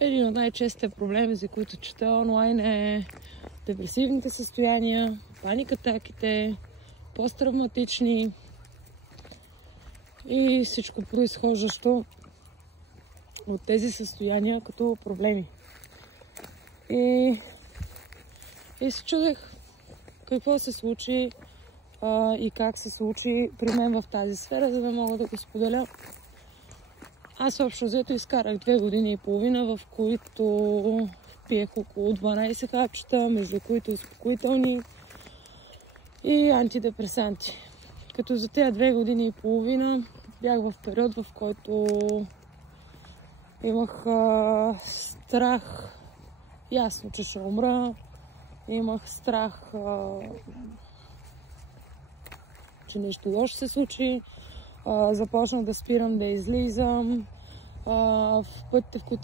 Един от най-честите проблеми, за които чета онлайн, е депресивните състояния, паникатаките, посттравматични и всичко произхождащо от тези състояния като проблеми. И се чудех какво се случи и как се случи при мен в тази сфера, за да мога да го споделя. Аз общо взето изкарах 2 години и половина, в които пиех около 12 хапчета, между които успокоителни и антидепресанти. Като за тези 2 години и половина бях в период, в който имах страх, ясно, че ще умра. Имах страх, че нещо лошо се случи. Започнах да спирам да излизам. В пътите, в които